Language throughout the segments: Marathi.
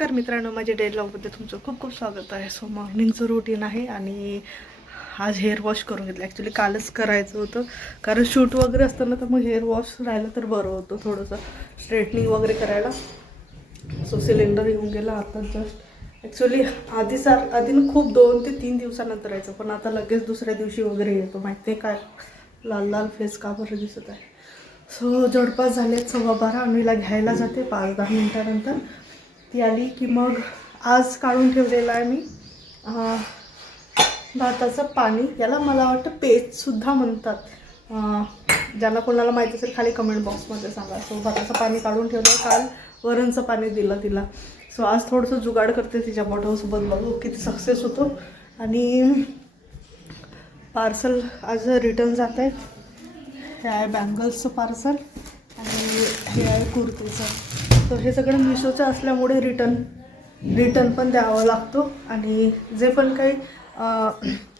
नमस्कार मित्रांनो, माझ्या डेली व्लॉगमध्ये तुमचं खूप खूप स्वागत आहे. सो मॉर्निंगचं रुटीन आहे आणि आज हेअर वॉश करून घेतलं. ॲक्च्युली कालच करायचं होतं कारण शूट वगैरे असताना तर मग हेअर वॉश राहिलं तर बरं होतं थोडंसं स्ट्रेटनिंग वगैरे करायला. सो सिलेंडर येऊन गेला आता जस्ट. ॲक्च्युली आधी ना खूप 2 ते 3 दिवसानंतर यायचं, पण आता लगेच दुसऱ्या दिवशी वगैरे येतो. माहिती आहे काय लाल लाल फेस का बरं दिसत आहे. सो जवळपास झाले 12:15. अन्वीला घ्यायला जाते 5-10 मिनटानंतर. ती आली की मग आज काढून ठेवलेलं आहे मी भाताचं पाणी. याला मला वाटतं पेजसुद्धा म्हणतात. ज्यांना कोणाला माहिती असेल खाली कमेंट बॉक्समध्ये सांगा. सो भाताचं पाणी काढून ठेवलं. काल वरणचं पाणी दिलं तिला. सो आज थोडंसं जुगाड करते तिच्या बॉटलसोबत, बघू किती सक्सेस होतो. आणि पार्सल आज रिटर्न जात आहेत. हे आहे बँगल्सचं पार्सल आणि हे आहे कुर्तीचं. तर हे सगळं मिशोचं असल्यामुळे रिटर्न पण द्यावं लागतो. आणि जे पण काही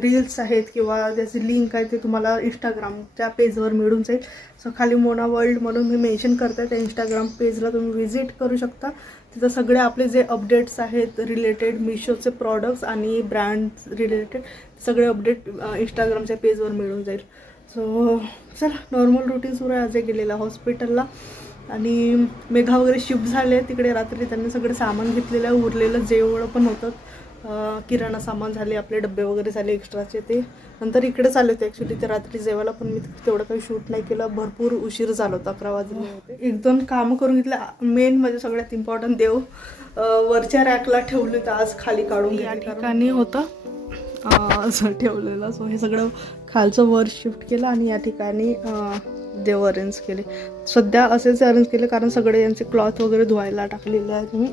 रील्स आहेत किंवा त्याची लिंक आहे ते तुम्हाला इंस्टाग्रामच्या पेजवर मिळून जाईल. सो खाली मोना वर्ल्ड म्हणून मी मेन्शन करते, त्या इंस्टाग्राम पेजला तुम्ही व्हिजिट करू शकता. तिथं सगळे आपले जे अपडेट्स आहेत रिलेटेड मिशोचे प्रॉडक्ट्स आणि ब्रँड्स रिलेटेड सगळे अपडेट इंस्टाग्रामच्या पेजवर मिळून जाईल. सो चला, नॉर्मल रुटीन सुरू आहे. आज गेलेला हॉस्पिटलला आणि मेघा वगैरे शिफ्ट झाले तिकडे. रात्री त्यांनी सगळे सामान घेतलेलं आहे. उरलेलं जेवण पण होतं, किराणा सामान झाले, आपले डबे वगैरे झाले एक्स्ट्राचे, ते नंतर इकडेच आले होते. ॲक्च्युली ते रात्री जेवायला पण मी तेवढं काही शूट नाही केलं. भरपूर उशीर झाला होता, 11 वाजले होते. 1-2 कामं करून घेतले. मेन म्हणजे सगळ्यात इम्पॉर्टंट देव वरच्या रॅकला ठेवले तर आज खाली काढून या ठिकाणी होतं असं ठेवलेलं. सो हे सगळं खालचं वर शिफ्ट केलं आणि या ठिकाणी देव अरेंज केले. सध्या असेच अरेंज केले कारण सगळे यांचे क्लॉथ वगैरे धुवायला टाकलेले आहेत मी.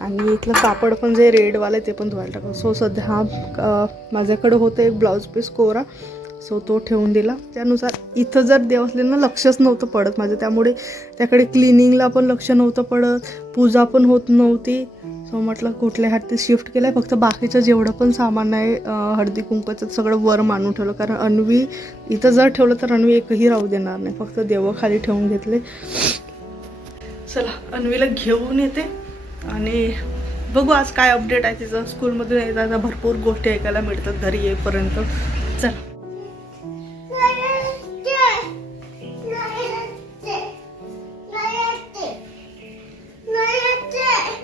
आणि इथलं कापड पण जे रेडवालं ते पण धुवायला टाकलं. सो सध्या हा माझ्याकडे होतं एक ब्लाऊज पीस कोरा, सो तो ठेवून दिला. त्यानुसार इथं जर देव असलेलं लक्षच नव्हतं पडत माझं, त्यामुळे त्याकडे क्लिनिंगला पण लक्ष नव्हतं पडत, पूजा पण होत नव्हती. सो म्हटलं कुठल्या हात ते शिफ्ट केलं आहे. फक्त बाकीचं जेवढं पण सामान आहे हळदी कुंकाचं सगळं वर मांडून ठेवलं, कारण अन्वी इथं जर ठेवलं तर अन्वी एकही राहू देणार नाही. फक्त देवं खाली ठेवून घेतले. चला, अन्वीला घेऊन येते आणि बघू आज काय अपडेट आहे तिचं. स्कूलमधून येताना भरपूर गोष्टी ऐकायला मिळतात घरी येईपर्यंत. चल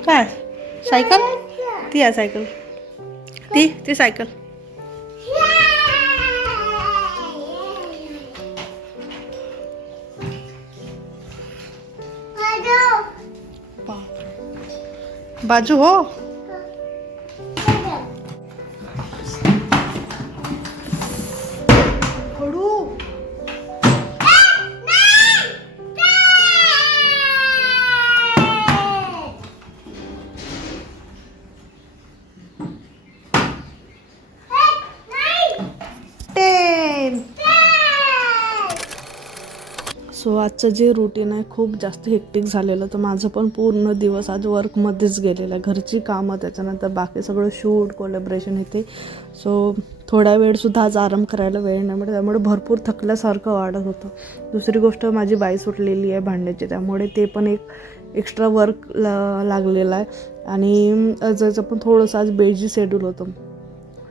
काय सायकल ती आहे, सायकल ती सायकल. बाजू हो हळू. सो आजचं जे रुटीन आहे खूप जास्त हेक्टिक झालेलं. तर माझं पण पूर्ण दिवस आज वर्कमध्येच गेलेलं आहे. घरची कामं, त्याच्यानंतर बाकी सगळं शूट कोलॅबरेशन येते. सो थोडा वेळसुद्धा आज आराम करायला वेळ नाही मिळत, त्यामुळे भरपूर थकल्यासारखं वाटत होतं. दुसरी गोष्ट माझी बाई सुटलेली आहे भांड्याची, त्यामुळे ते पण एक एक्स्ट्रा वर्क लागलेलं आहे. आणि जसं पण थोडंसं आज बेजी शेड्यूल होतं.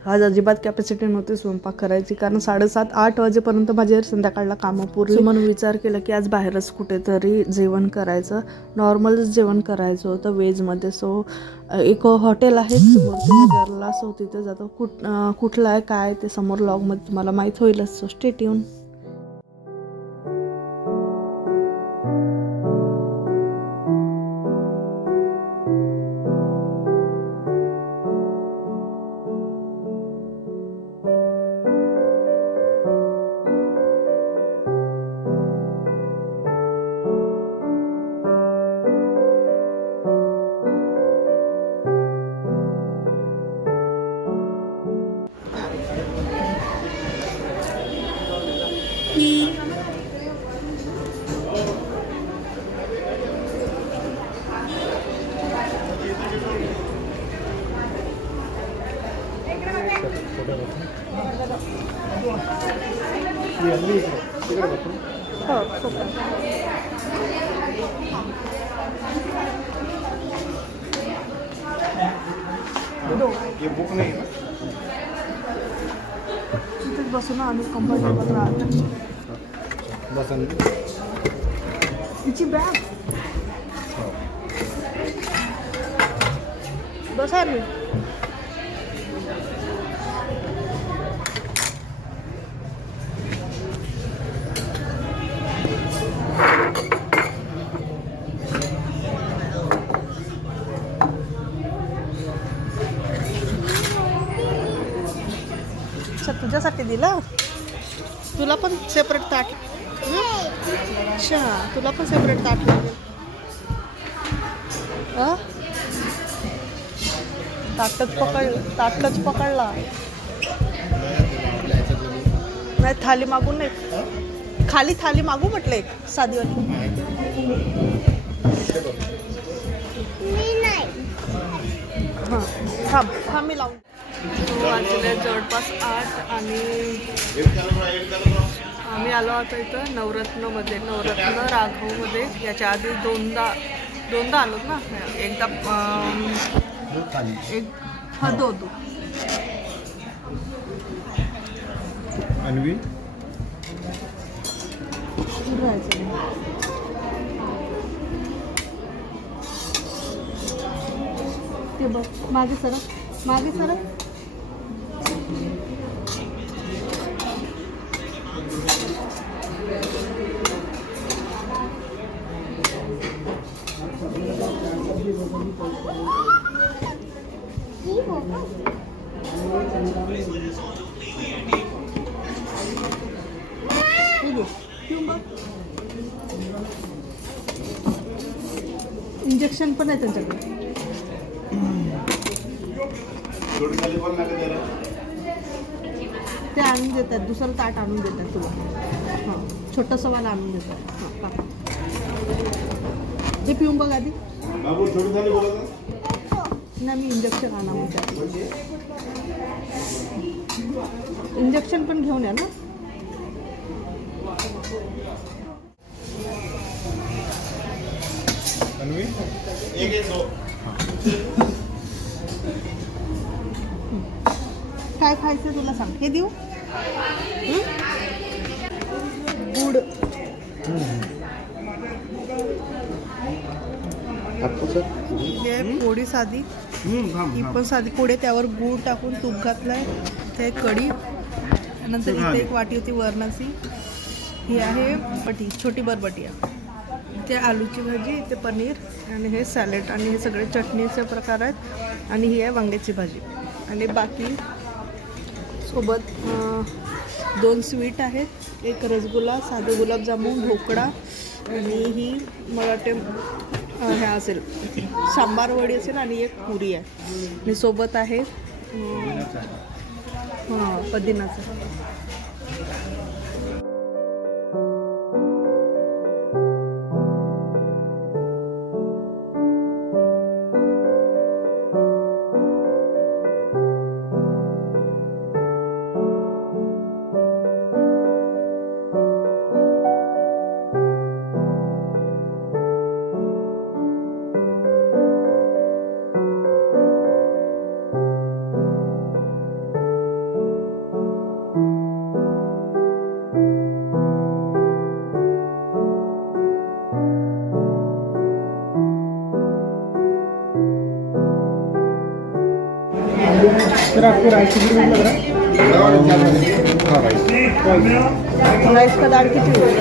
आज अजिबात कॅपॅसिटी नव्हती स्वयंपाक करायची, कारण 7:30-8 वाजेपर्यंत माझे संध्याकाळला कामं पूर्ण. म्हणून विचार केला की आज बाहेरच कुठेतरी जेवण करायचं, नॉर्मलच जेवण करायचं होतं व्हेजमध्ये. सो एक हॉटेल आहे मूर्तीनगरला, सो तिथे जातो. कुठलं आहे काय ते समोर व्लॉगमध्ये तुम्हाला माहीत होईलच. So stay tune. ये बुक नहीं है ना? तिथेच बसून आम्ही कम्फर्टेबल राहतो. बसंत तिची बॅग बसा रे. अच्छा तुझ्यासाठी दिला. तुला पण सेपरेट ताट. अच्छा तुला पण सेपरेट ताट लागेल. ताटच पकडला. नाही थाली मागून नाही. खाली थाली मागू म्हटलं एक साधीवाली. हां थांब मी लावून. वाजले जवळपास 8 आणि आम्ही आलो आहोत इथं नवरत्नमध्ये. नवरत्न राघवमध्ये. याच्या आधी दोनदा आलोत ना. एकदा एक दो अन्वी ते बघ मागे सरक. इंजेक्शन पण आहे त्यांच्याकडे. ते आणून देतात. दुसरं ताट आणून देतात तुला. हां छोटंसं वाला आणून देतात. हां ते पिऊन बघ आधी. नाही मी इंजेक्शन आणा म्हणते. इंजेक्शन पण घेऊन या ना. अन्वी काय खायचं तुला सांग. हे देऊ. गुड हे पोळी साधी. ही पण साधी पोळी. त्यावर गूळ टाकून तूप घातलंय. ते कढी. नंतर इथे एक वाटी होती वरणाची. ही आहे बटी छोटी बरबटी आहे. ते आलूची भाजी. ते पनीर आणि हे सॅलेड आणि हे सगळे चटणीचे प्रकार आहेत. आणि ही आहे वांग्याची भाजी. आणि बाकी सोबत 2 स्वीट आहेत. एक रसगुल्ला, साधे गुलाबजामुन, ढोकळा आणि ही मला वाटते हे असेल सांबार वडी असेल आणि एक पुरी आहे. आणि सोबत आहे पुदिनाचं. सर आपको राइस भी लग रहा है? हाँ राइस का दाळ किती होईल?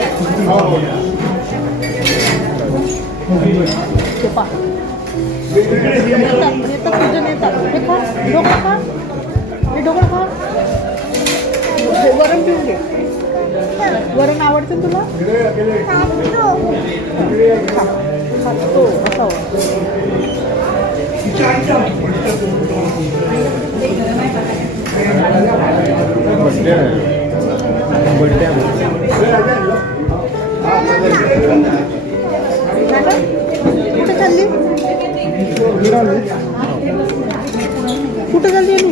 येतात पूजन येतात. हे खा ढोकळा खा. हे ढोकळा खा. वरण पिऊन घे. वरण आवडतं तुला? खातो कुठे चालली? कुठे चालली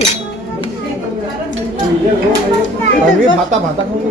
भाता भाता खाऊन